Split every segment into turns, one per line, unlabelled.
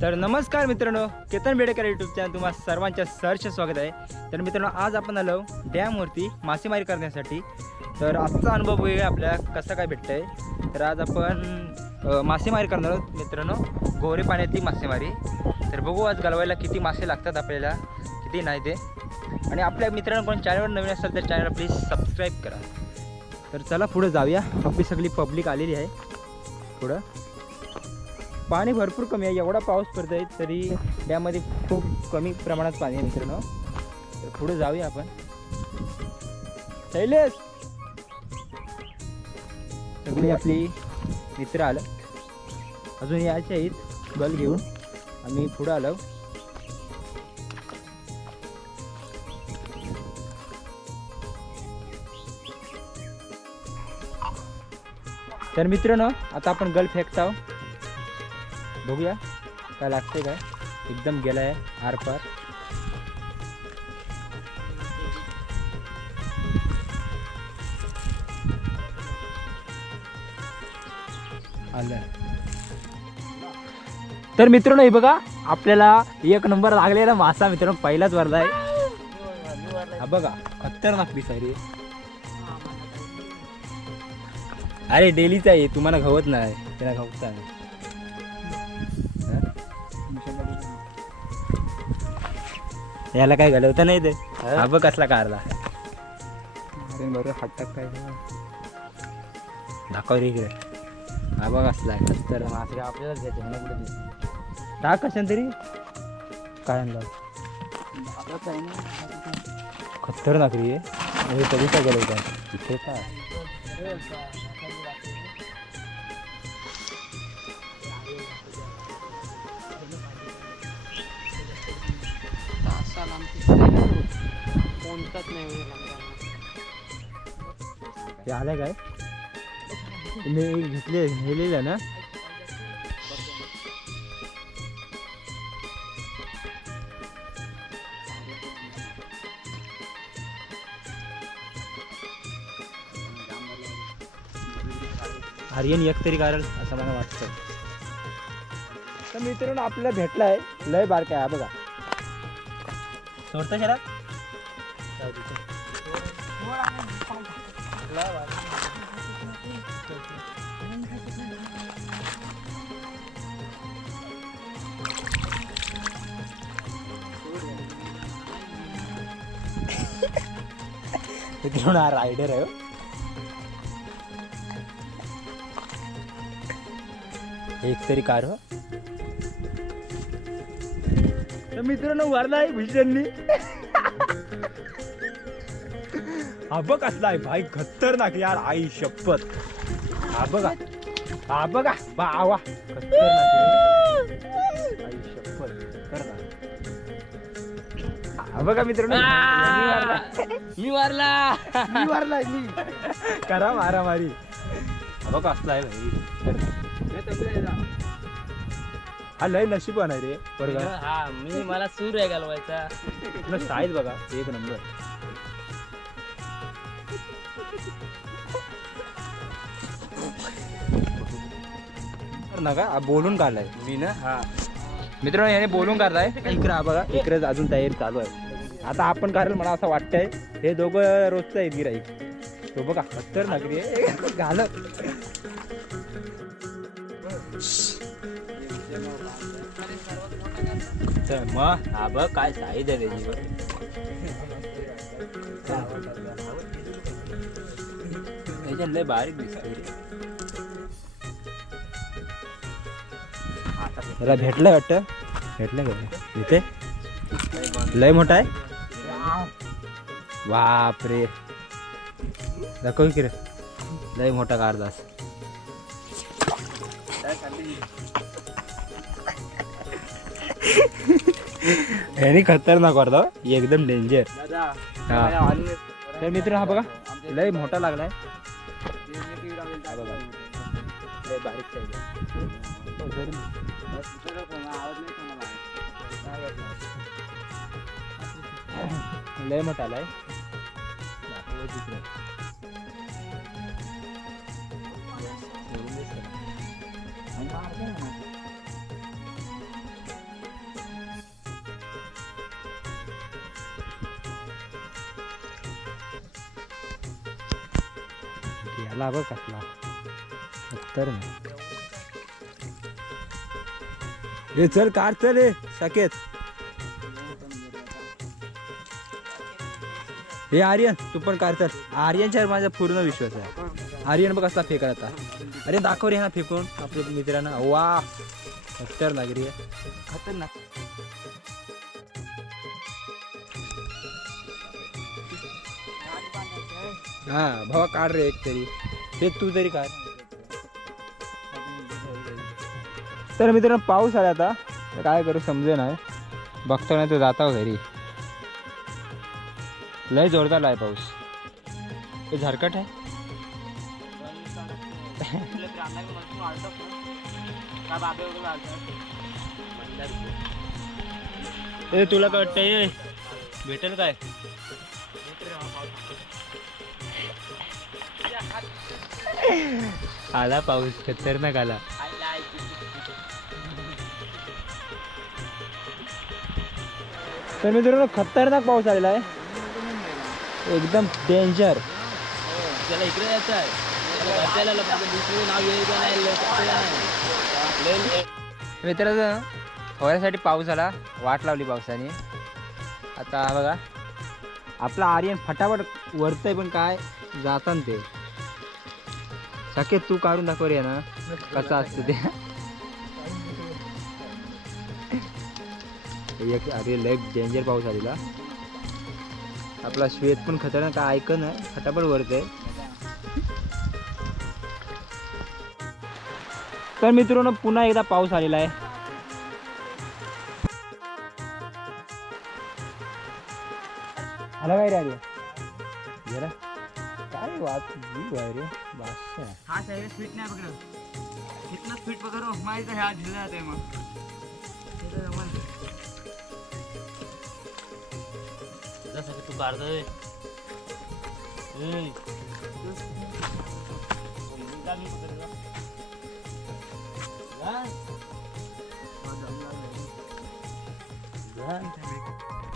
तर नमस्कार मित्रांनो केतन बेडेकर यूट्यूब चॅनल तुम्हा सर्वांच्या सहर्ष स्वागत आहे. तर मित्रांनो आज आपण आलो डॅमवरती मासेमारी करण्यासाठी. तर आजचा अनुभव वेगळा आपल्या कसा काय भेटतं आहे तर आज आपण मासेमारी करणार आहोत मित्रांनो गोरे पाण्यातली मासेमारी. तर बघू आज घालवायला किती मासे लागतात आपल्याला किती नाही ते. आणि आपल्या मित्रांनो पण चॅनलवर नवीन असेल तर चॅनल प्लीज सबस्क्राईब करा. तर चला पुढं जाऊया. आपली सगळी पब्लिक आलेली आहे. पुढं. पाणी भरपूर कमी आहे. एवढा पाऊस पडत आहे तरी त्यामध्ये खूप कमी प्रमाणात पाणी आहे मित्रांनो. तर पुढे जाऊया आपण. शैलेश! सगळी आपली मित्र आलं. अजून यायचे आहेत. गल घेऊन आम्ही पुढं आलो. तर मित्रांनो आता आपण गल फेकत आहोत बघूया. काय लागते काय? एकदम गेला आहे आरपार आलं तर मित्रांनो हे बघा आपल्याला एक नंबर लागलेला मासा मित्रांनो पहिलाच वरला आहे. हा बघा खतरनाक पीस आहे रे. अरे डेलीचा आहे तुम्हाला घावत नाही. त्याला घावत नाही याला काय घालवता नाही ते? हा? बघ कसला कारला. बरोबर दाखव रे इकडे. हा बघ असला तर. मासे आपल्यालाच घ्यायचे कुठे टाक कशाने तरी. काय आणलं? खतरनाक रे. हे. कधी काय गेलं होतं. इथे काय
उमटत नाही
ते आलं काय? मी घेतले नेलेलं ना? आर्यन एक तरी कारण असं मला वाटतं तर मित्रांनो आपल्याला भेटलाय. लय बारका आहे हा बघा. सोडतं शरा मित्रांनो हा रायडर आहे हो. एक तरी कार हो तर मित्रांनो वरला आहे भीषणनी हा बघ असला आहे भाई खतरनाक यार आई शपथ. हा बघा. हा बघा बावा खतरनाक आहे. आई शपथ खतरनाक. हा बघा मित्रांनो. मारला.
मी वारला.
मी मारलाय मी करा मारामारी. हा बघा असला आहे भाई. हा लय नशीब आहे रे बरं का
हा मी मला सूर आहे घालवायचा.
तुला साईज बघा एक नंबर नका बोलून काढलाय. मी ना हा. मित्रांनो याने बोलून काढलाय. इकडे हा बघा इकडे अजून तयारी चालू आहे. आता आपण काढेल मला असं वाटतंय हे दोघं रोजचं आहेत गिराईक तो बघा खतर नगरी आहे तर मग हा बघ काय त्याची बघ. लय बारीक दिसतोय त्याला भेटलं वाटतं? भेटलं का? इथे? लय मोठा आहे? बापरे. दाखव की रे. लय मोठा कारदास. ह्यानी खतरनाक वाटतो एकदम डेंजर हा तर मित्र हा बघा लय मोठा लागलाय लय बारीक. लय मोठा आलाय. याला बघ कसला तर ए चल कार चल ए साकेत हे आर्यन तू पण कार चल. आर्यनच्यावर माझा पूर्ण विश्वास आहे. आर्यन बघ कसला फेकत आता. अरे दाखव रे हा फेकून. आपल्या मित्रांना. वा खतर नागरी खतरनाक. हा भावा काढ रे एक तरी ते तू तरी काढ. तर मित्रांनो पाऊस आला आता. तर काय करू समजे नाही. बघतो नाही तो जाता घरी. लय जोरदार आहे पाऊस. ते झरकट आहे? ए तुला काय वाटतंय भेटेल काय? आला पाऊस खतरनाक आला. तर मित्रांनो खतरनाक पाऊस आलेला आहे. एकदम डेंजर
त्याला इकडे यायचं आहे
मित्रांनो पाऊस आला. वाट लावली पावसाने. आता बघा. आपला आर्यन फटाफट वरतय पण काय जातान ते. साकेत तू काढून दाखव रे ना कसं असतं ते एक अरे लय डेंजर पाऊस आलेला. आपला श्वेत पण खतरनाक काय आहे फटाफट वरते. तर मित्रांनो पुन्हा एकदा पाऊस आलेला आहे. आला काय रे अरे? काय वाच जीव आहे रे बादशाह
हा साहेब स्पीड नाही पकडलं इथनं स्पीड पकडो माहिती आहे हा ढिला जाते मग जसं तू काढतोय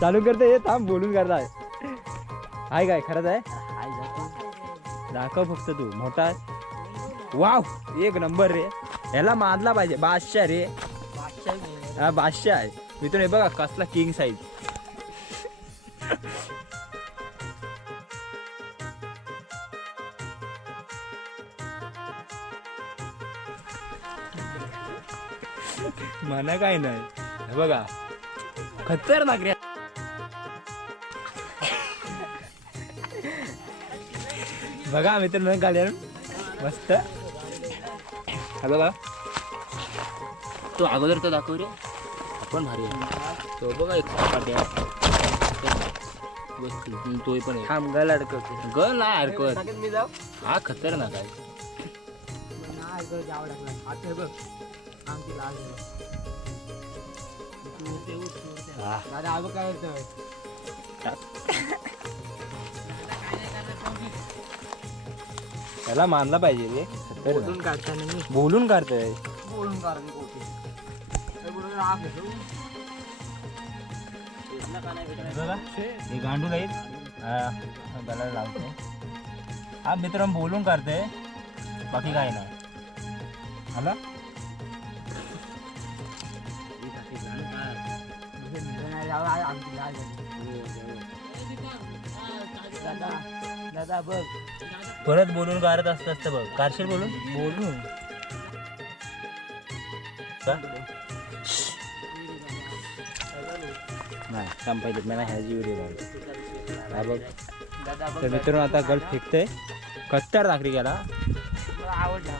चालू करते हे थांब बोलून करताय हाय काय खरंच आहे दाखव फक्त तू मोठा आहे. वाव एक नंबर रे. ह्याला मानला पाहिजे बादशाह रे. हा बादशाह आहे. मित्रांनो हे बघा कसला किंग साईज म्हणा काय नाही. बघा खतरनाक रे. बघा मित्रांनो गाड्या मस्त. हा बघा
तो अगोदर तो दाखव रे. आपण भारी तो बघा एक तो पण आहे.
थांब गल अडकवते
गल नाही हरकत.
मी जाऊ.
हा खतरनाक आहे.
दादा अगं काय त्याला मानला पाहिजे रे खतरनाक.
काढताना मी
बोलून काढतोय
बोलून काढतो कोटी
बघा हे गांडू जाईल हा गला लावतो हा मित्र बोलून काढते बाकी काही नाही आला
दादा बघ.
परत बोलून काढत असत असतं बघ. कारशील बोलून? बोलून. नाही काम पाहिजे मला ह्याची व्हिडिओ हा बघ.
दादा
तर मित्रांनो आता गल फेकते कत्तर नागरिक याला
आवडला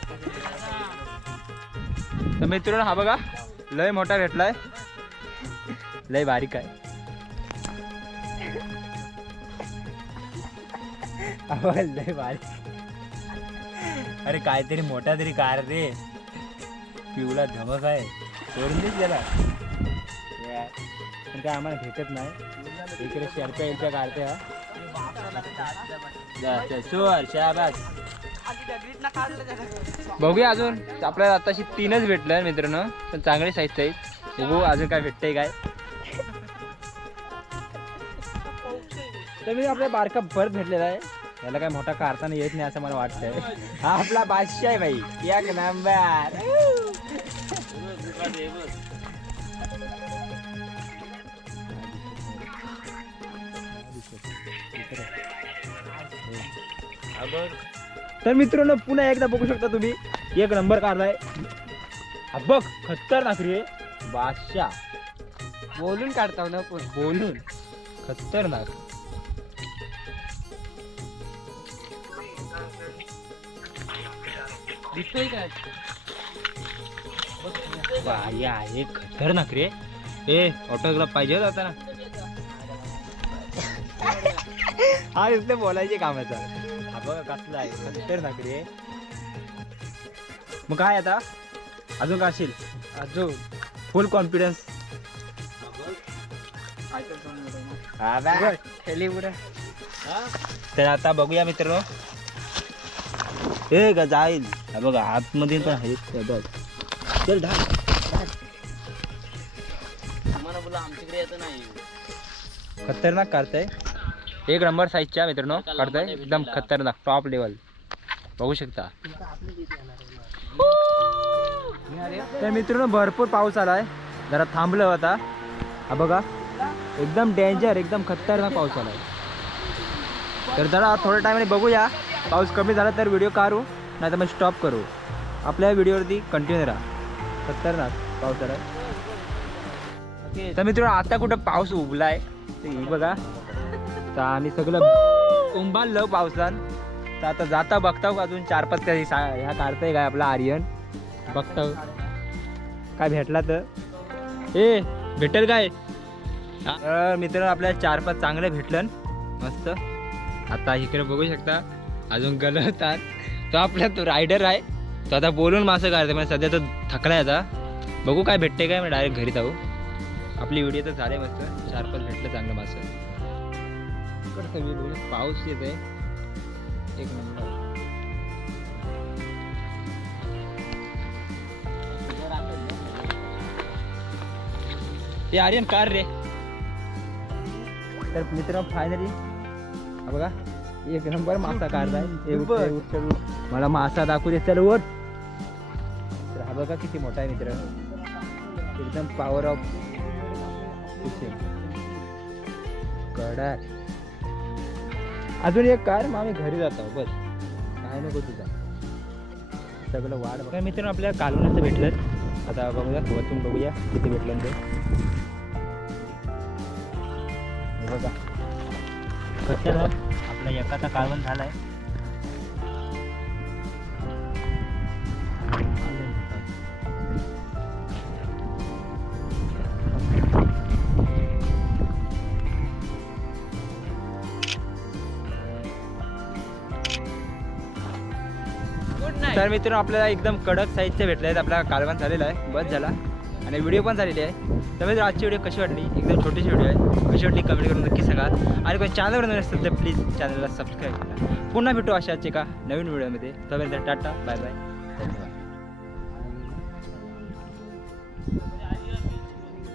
तर मित्रांनो हा बघा. लय मोठा भेटलाय. लय बारीक आहे. हा लय अरे काहीतरी मोठा तरी कार रे. पिवला धमक आहे. सोडून देच त्याला. पण काय आम्हाला भेटत नाही. इकडे शेरप्या येलप्या काढते हा. जा, शाबास. बघूया अजून. आपल्याला आताशी तीनच भेटलं मित्रांनो. पण चांगले साईज आहेत. बघू अजून काय भेटतंय काय. तर मी आपल्या बारका भरत भेटलेला आहे. याला काय मोठा कारखाना येत नाही असं मला वाटतंय. हा आपला बादशाह आहे भाई एक नंबर. तर मित्रांनो पुन्हा एकदा बघू शकता तुम्ही. एक नंबर काढलाय हा बघ खतरनाक रे. बादशाह.
बोलून काढताव ना पण
बोलून. खतरनाक.
दिसतोय काय
बाई आहे खतरनाक रे. ए ऑटोग्राफ पाहिजे होता आता ना. हा नुसतं बोलायचे कामाचा हा बघा कसला आहे. खतरनाक रे. मग काय आता? अजून काय असेल?
अजून.
फुल कॉन्फिडन्स तर आता बघूया मित्रांनो. ए का जाईल हा बघा आतमध्ये पण आहे बघ. चल
तुम्हाला बोला आमच्याकडे येतं नाही.
खतरनाक काढताय. एक नंबर साईजच्या मित्रांनो काढताय. एकदम खतरनाक टॉप लेवल बघू शकता. तर मित्रांनो भरपूर पाऊस आलाय. जरा थांबलं होता हा बघा. एकदम डेंजर एकदम खतरनाक पाऊस आलाय. तर जरा थोड्या टायमाने बघूया. पाऊस कमी झाला तर व्हिडिओ काढू. नाही तर मग स्टॉप करू. आपल्या व्हिडिओवरती कंटिन्यू राहा. खतरनाक. आलाय तर मित्रांनो आता कुठं पाऊस उगलाय? ते हे बघा. तर आम्ही सगळं उंबाललं पावसान. तर आता जाता बघताव का अजून चार पाच काही सा ह्या काढताय काय आपला आर्यन. बघताव काय भेटला तर? ए भेटेल काय? तर मित्रांनो आपल्याला चार पाच चांगलं भेटलं मस्त. आता इकडे बघू शकता. अजून गलवतात तो आपला तो रायडर आहे. तो आता बोलून मासं काढते म्हणजे सध्या तो आहे आता. बघू काय भेटते काय मी डायरेक्ट घरी जाऊ. आपली व्हिडिओ तर झाले मस्त. चार पाच भेटलं चांगलं मासं. पाऊस येत आहे एक नंबर ते आर्यन कार रे. तर मित्र फायनली बघा. एक नंबर मासा काढलाय. मला मासा दाखवू दे चल तर हा बघा किती मोठा आहे मित्र. एकदम पॉवर ऑफ कडक अजून एक कार मग आम्ही घरी जातो बस. काय नको तुझा. सगळं वाढ बघा. मित्रांनो आपल्याला कालवणाचं भेटलं. आता बघूया वरतून बघूया किती भेटलं ते. बघा. कसं आपला एकाचा कालवण झालाय. तर मित्रांनो आपल्याला एकदम कडक साईजचे भेटले आहेत आपला कालवण झालेला आहे. बस झाला. आणि व्हिडिओ पण झालेली आहे. तर मित्र आजची व्हिडिओ कशी वाटली? एकदम छोटीशी व्हिडिओ आहे. कशी कमेंट करून नक्की सांगा. आणि कोण चॅनलवर नवीन असेल तर प्लीज चॅनलला सबस्क्राईब करा. पुन्हा भेटू अशाच एका नवीन व्हिडिओमध्ये तोपर्यंत टाटा बाय बाय